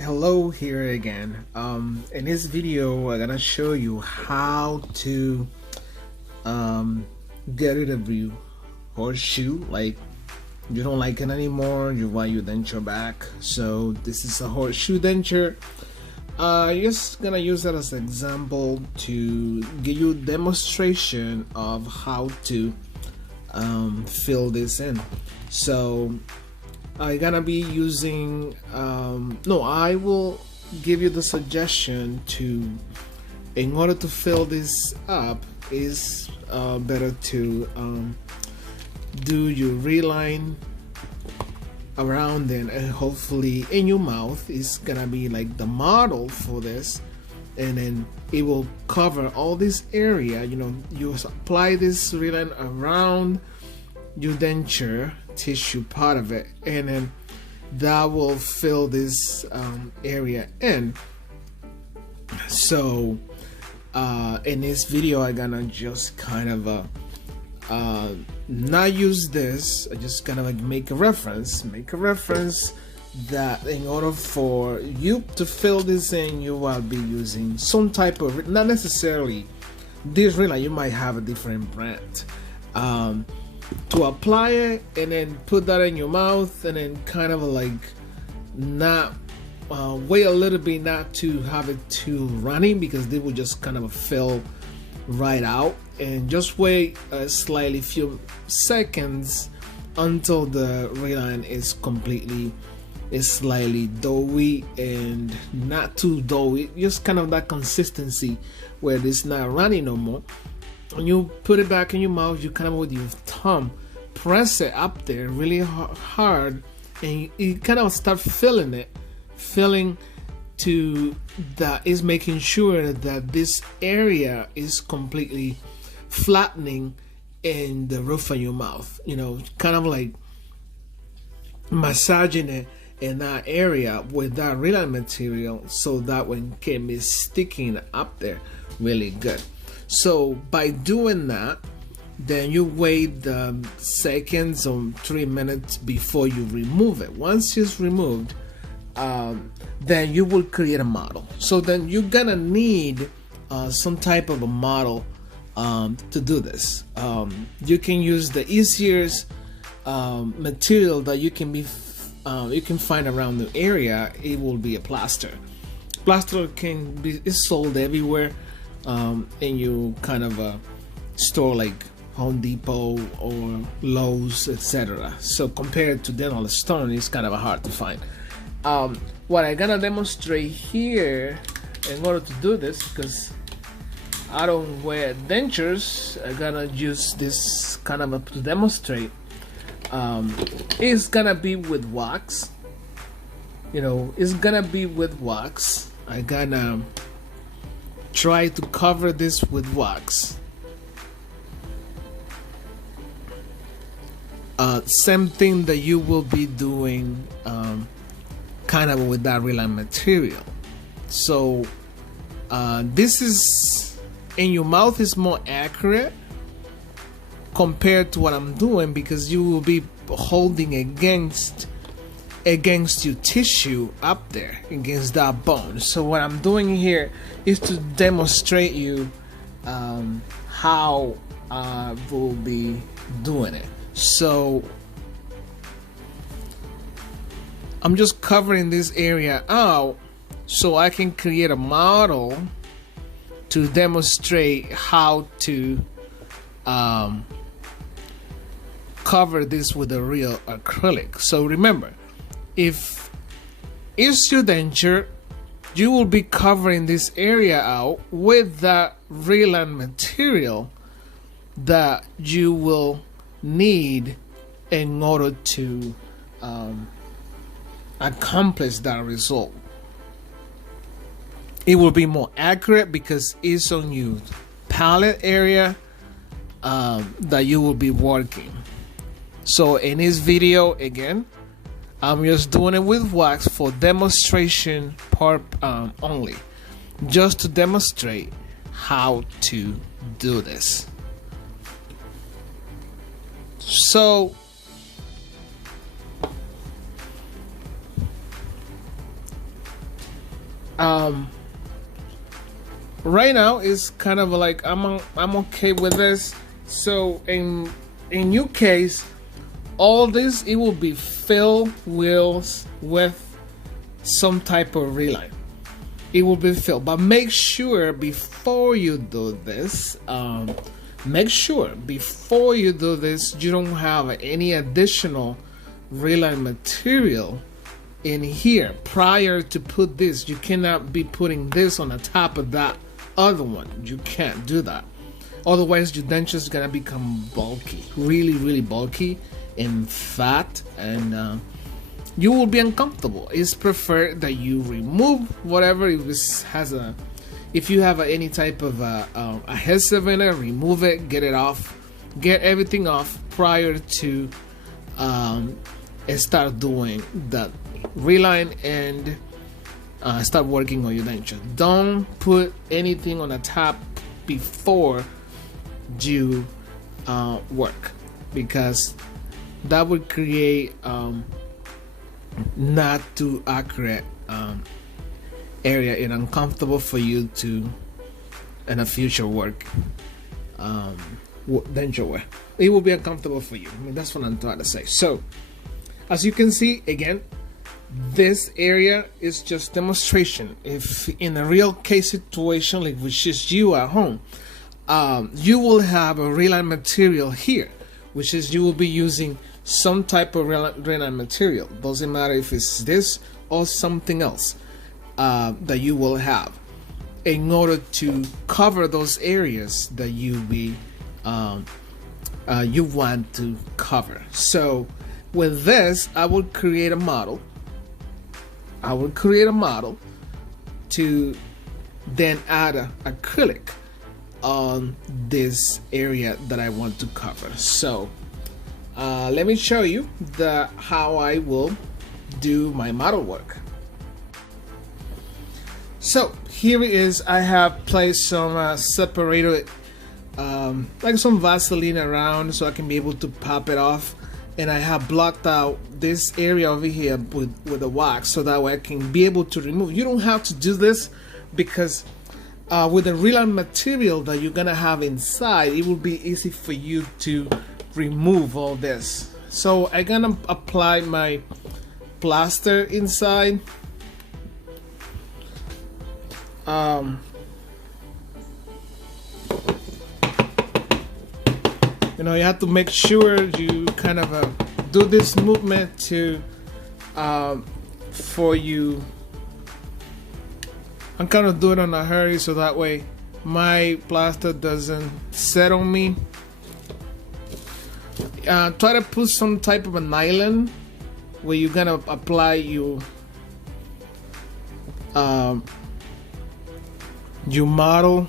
Hello here again. In this video I'm gonna show you how to get rid of your horseshoe. Like you don't like it anymore, you want your denture back. So this is a horseshoe denture. Just gonna use that as an example to give you a demonstration of how to fill this in. So I'm gonna be using I will give you the suggestion to, in order to fill this up, is better to do your reline around it, and hopefully in your mouth is gonna be like the model for this, and then it will cover all this area. You apply this reline around your denture tissue part of it, and then that will fill this area in. So in this video I'm gonna just kind of not use this. I just kind of like make a reference that in order for you to fill this in, you will be using some type of, not necessarily this reline, you might have a different brand, to apply it and then put that in your mouth, and then kind of like not wait a little bit, not to have it too running, because they will just kind of fill right out, and just wait a slightly few seconds until the reline is slightly doughy and not too doughy, just kind of that consistency where it's not running no more. When you put it back in your mouth, you kind of with your thumb press it up there really hard, and you kind of start filling to that is making sure that this area is completely flattening in the roof of your mouth. Kind of like massaging it in that area with that reline material, so that when it can be sticking up there really good. So by doing that, then you wait seconds or 3 minutes before you remove it. Once it's removed, then you will create a model. So then you're gonna need some type of a model to do this. You can use the easiest material that you can find around the area. It will be a plaster. Plaster is sold everywhere. And you kind of store like Home Depot or Lowe's, etc. So compared to dental stone, it's kind of hard to find. What I'm gonna demonstrate here, in order to do this, because I don't wear dentures, I'm gonna use this kind of to demonstrate. It's gonna be with wax. It's gonna be with wax. I'm gonna try to cover this with wax. Same thing that you will be doing kind of with that reline material. So this is in your mouth is more accurate compared to what I'm doing, because you will be holding against your tissue up there, against that bone. So what I'm doing here is to demonstrate you how I will be doing it. So I'm just covering this area out so I can create a model to demonstrate how to cover this with a real acrylic. So remember, if it's your denture, you will be covering this area out with that reline material that you will need in order to accomplish that result. It will be more accurate because it's on your palate area that you will be working. So in this video, again, I'm just doing it with wax for demonstration part only, just to demonstrate how to do this. So Right now it's kind of like I'm okay with this. So in your case, all this, it will be fill wheels with some type of reline. It will be filled, but make sure before you do this, you don't have any additional reline material in here prior to put this. You cannot be putting this on the top of that other one. You can't do that, otherwise your denture is gonna become bulky, really bulky and fat, and you will be uncomfortable. It's preferred that you remove whatever if you have any type of adhesive in it, remove it, get everything off prior to start doing that reline and start working on your denture. Don't put anything on the top before you work, because that would create not too accurate area and uncomfortable for you to in a future work denture wear. It will be uncomfortable for you. I mean, that's what I'm trying to say. So as you can see, again, this area is just demonstration. If in a real case situation, like which is you at home, you will have a reline material here, which is you will be using some type of reline material. Doesn't matter if it's this or something else that you will have in order to cover those areas that you want to cover. So with this, I will create a model. To then add acrylic on this area that I want to cover. So let me show you how I will do my model work. So here it is. I have placed some separated like some Vaseline around so I can be able to pop it off, and I have blocked out this area over here with the wax so that way I can be able to remove. You don't have to do this because with the reline material that you're gonna have inside, it will be easy for you to remove all this. So I'm gonna apply my plaster inside. You know, you have to make sure you kind of do this movement to for you. I'm kind of doing it in a hurry so that way my plaster doesn't set on me. Try to put some type of a nylon where you're gonna apply your model.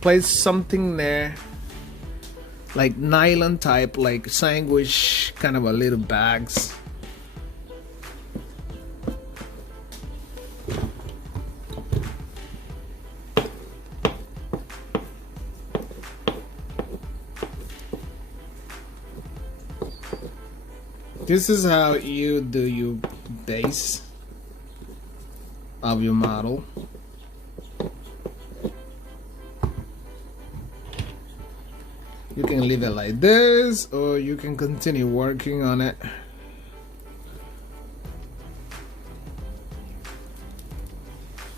Place something there like nylon type, like sandwich kind of a little bags. This is how you do your base of your model. You can leave it like this, or you can continue working on it.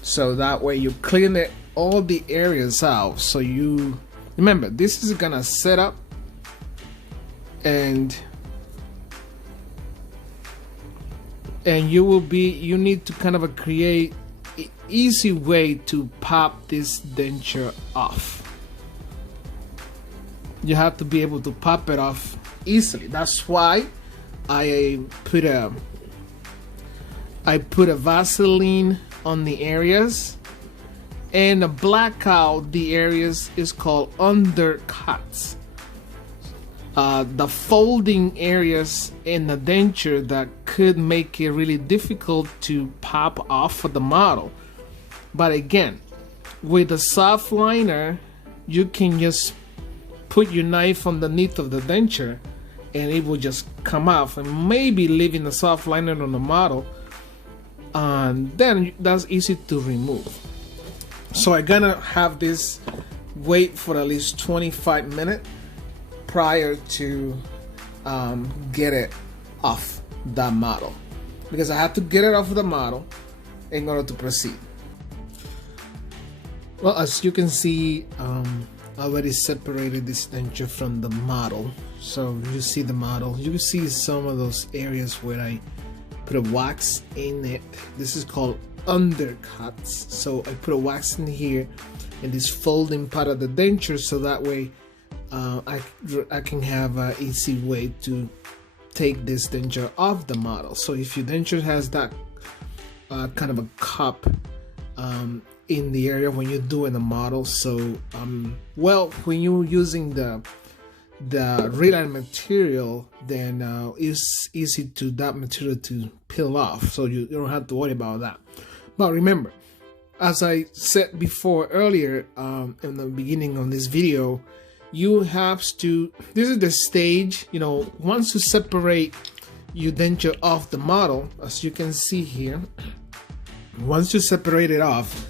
So that way you clean it all the areas out. So you remember, this is gonna set up, and you need to kind of create an easy way to pop this denture off. You have to be able to pop it off easily. That's why I put a Vaseline on the areas, and black out the areas is called undercuts. The folding areas in the denture that could make it really difficult to pop off for the model. But again, with the soft liner, you can just put your knife underneath of the denture and it will just come off, and maybe leaving the soft liner on the model then that's easy to remove. So I'm gonna have this wait for at least 25 minutes prior to get it off that model, because I have to get it off the model in order to proceed. Well, as you can see, I already separated this denture from the model. So you see the model, you see some of those areas where I put a wax in it. This is called undercuts. So I put a wax in here in this folding part of the denture, so that way I can have an easy way to take this denture off the model. So if your denture has that kind of a cup in the area when you're doing the model, so well, when you're using the reline material, then it's easy to that material to peel off, so you don't have to worry about that. But remember, as I said before earlier in the beginning of this video, you have to, this is the stage, you know, once you separate your denture off the model, as you can see here, once you separate it off,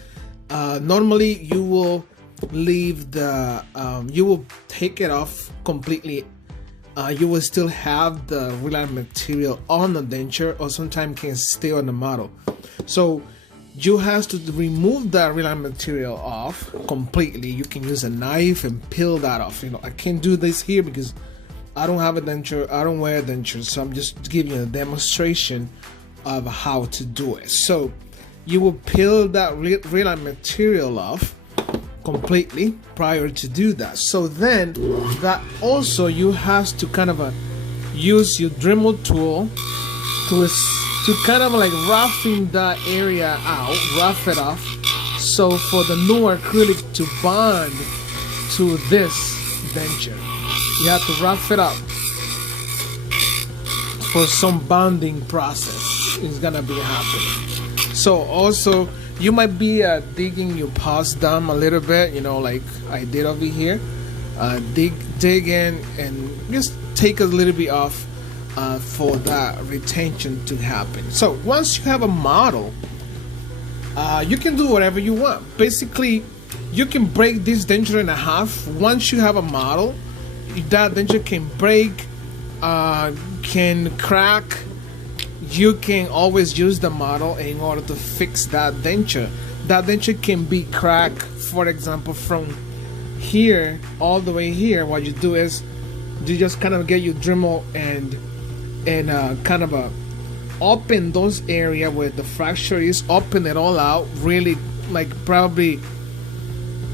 normally you will leave the you will take it off completely. You will still have the reline material on the denture, or sometimes can stay on the model. So you have to remove that reline material off completely. You can use a knife and peel that off. You know, I can't do this here because I don't have a denture, I don't wear a denture, so I'm just giving you a demonstration of how to do it. So you will peel that reline material off completely prior to do that. So then that also you have to kind of use your Dremel tool to kind of like roughing that area out, rough it off, so for the new acrylic to bond to this denture, you have to rough it up for some bonding process is gonna be happening. So also you might be digging your paws down a little bit, you know, like I did over here. Dig in and just take a little bit off for that retention to happen. So once you have a model, you can do whatever you want. Basically, you can break this denture in half. Once you have a model, that denture can break, can crack. You can always use the model in order to fix that denture. That denture can be cracked, for example, from here all the way here. What you do is you just kind of get your Dremel and kind of open those areas where the fracture is, open it all out, really like probably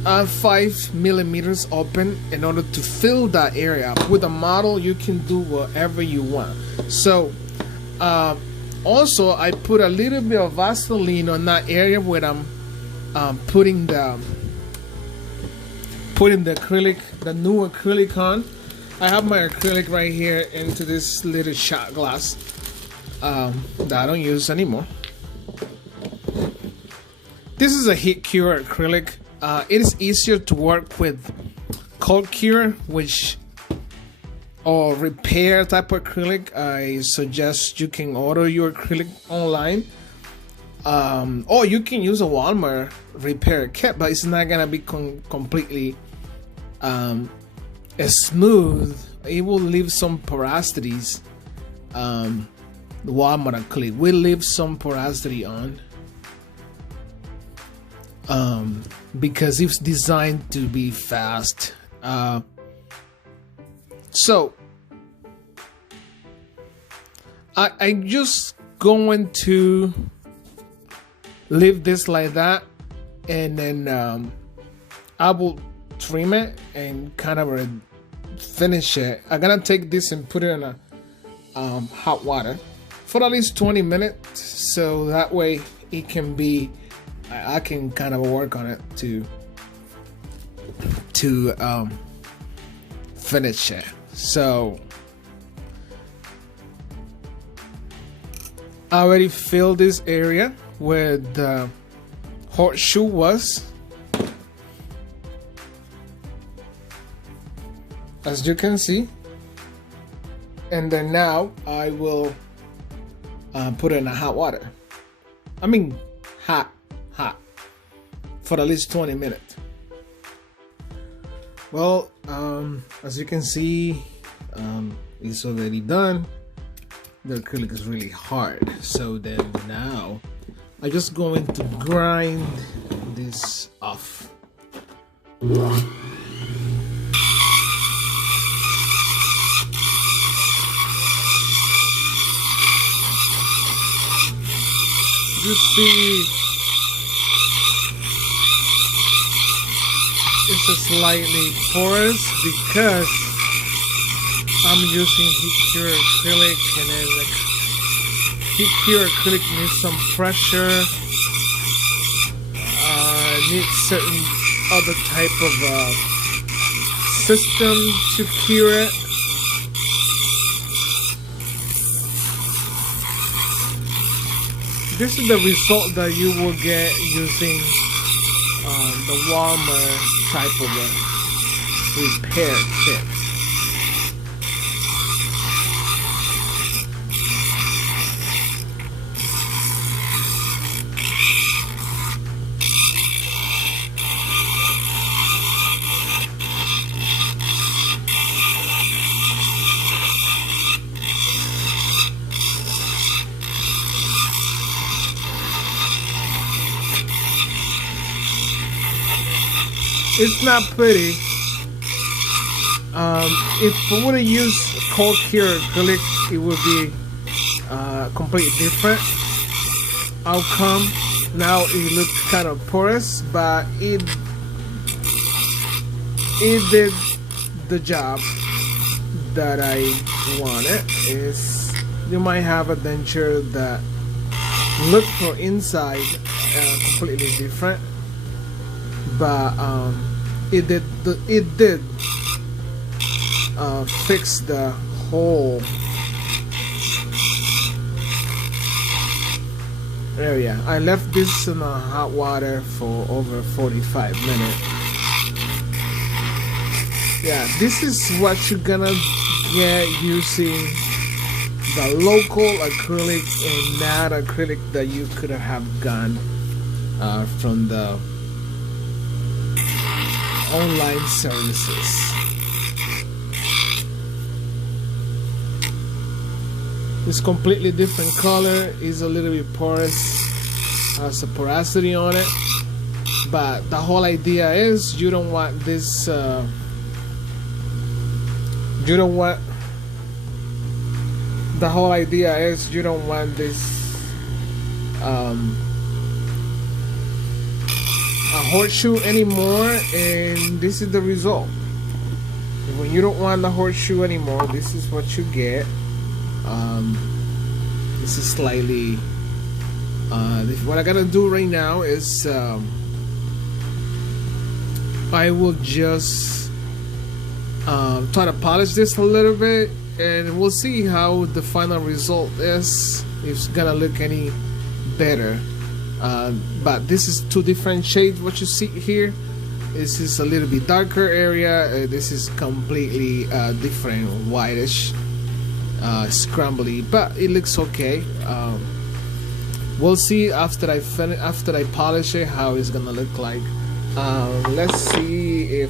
5 millimeters open in order to fill that area. With a model, you can do whatever you want. So also I put a little bit of Vaseline on that area where I'm putting the acrylic, the new acrylic on. I have my acrylic right here into this little shot glass that I don't use anymore. This is a heat cure acrylic. It is easier to work with cold cure, or repair type of acrylic. I suggest you can order your acrylic online, or you can use a Walmart repair kit, but it's not gonna be completely smooth. It will leave some porosities. The Walmart acrylic will leave some porosity on, because it's designed to be fast. So I'm just going to leave this like that, and then I will trim it and kind of finish it. I'm gonna take this and put it in a hot water for at least 20 minutes, so that way it can be, I can kind of work on it to finish it. So I already filled this area where the horseshoe was, as you can see, and then now I will put it in a hot water. I mean hot for at least 20 minutes. Well, as you can see, it's already done. The acrylic is really hard, so then now I'm just going to grind this off. You see, it's a slightly porous because I'm using heat cure acrylic, and then like heat cure acrylic needs some pressure, needs certain other type of system to cure it. This is the result that you will get using the warmer type of repair kit. It's not pretty. If I would have used cold cure acrylic, it would be completely different outcome. Now it looks kind of porous, but it did the job that I wanted. Is you might have a denture that look from inside completely different, but it did fix the whole area. I left this in hot water for over 45 minutes. Yeah, this is what you're gonna get using the local acrylic and not acrylic that you could have gotten from the online services. It's completely different color, is a little bit porous, has a porosity on it, but the whole idea is you don't want this the whole idea is you don't want this a horseshoe anymore, and this is the result. When you don't want the horseshoe anymore, this is what you get. This is slightly what I gotta do right now is I will just try to polish this a little bit, and we'll see how the final result is, if it's gonna look any better. But this is two different shades. What you see here, this is a little bit darker area, this is completely different, whitish, scrambly, but it looks okay. We'll see after I polish it how it's gonna look like. Let's see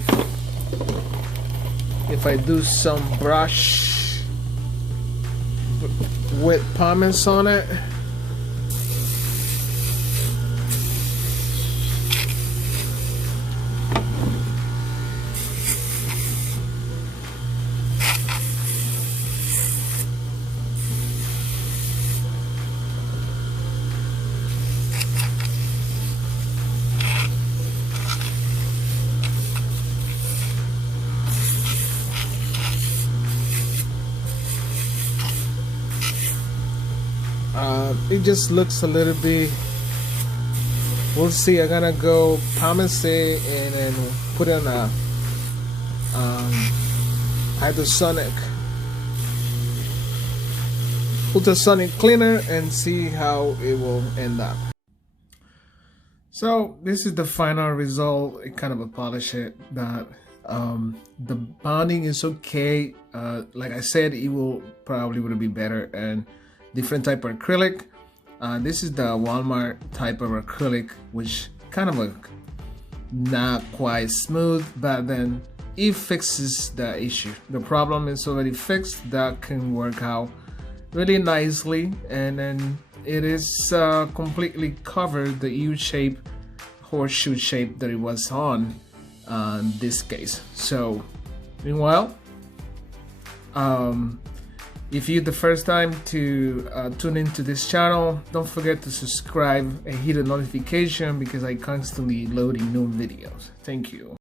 if I do some brush with pumice on it. It just looks a little bit, we'll see. I'm gonna go pumice it and then put in a ultrasonic cleaner and see how it will end up. So this is the final result. It kind of a polish it, but the bonding is okay. Like I said, it will probably would be better, and different type of acrylic. This is the Walmart type of acrylic, which kind of a not quite smooth, but then it fixes the issue. The problem is already fixed. That can work out really nicely, and then it is completely covered the U-shape, horseshoe shape that it was on this case. So meanwhile, if you're the first time to tune into this channel, don't forget to subscribe and hit the notification because I constantly loading new videos. Thank you.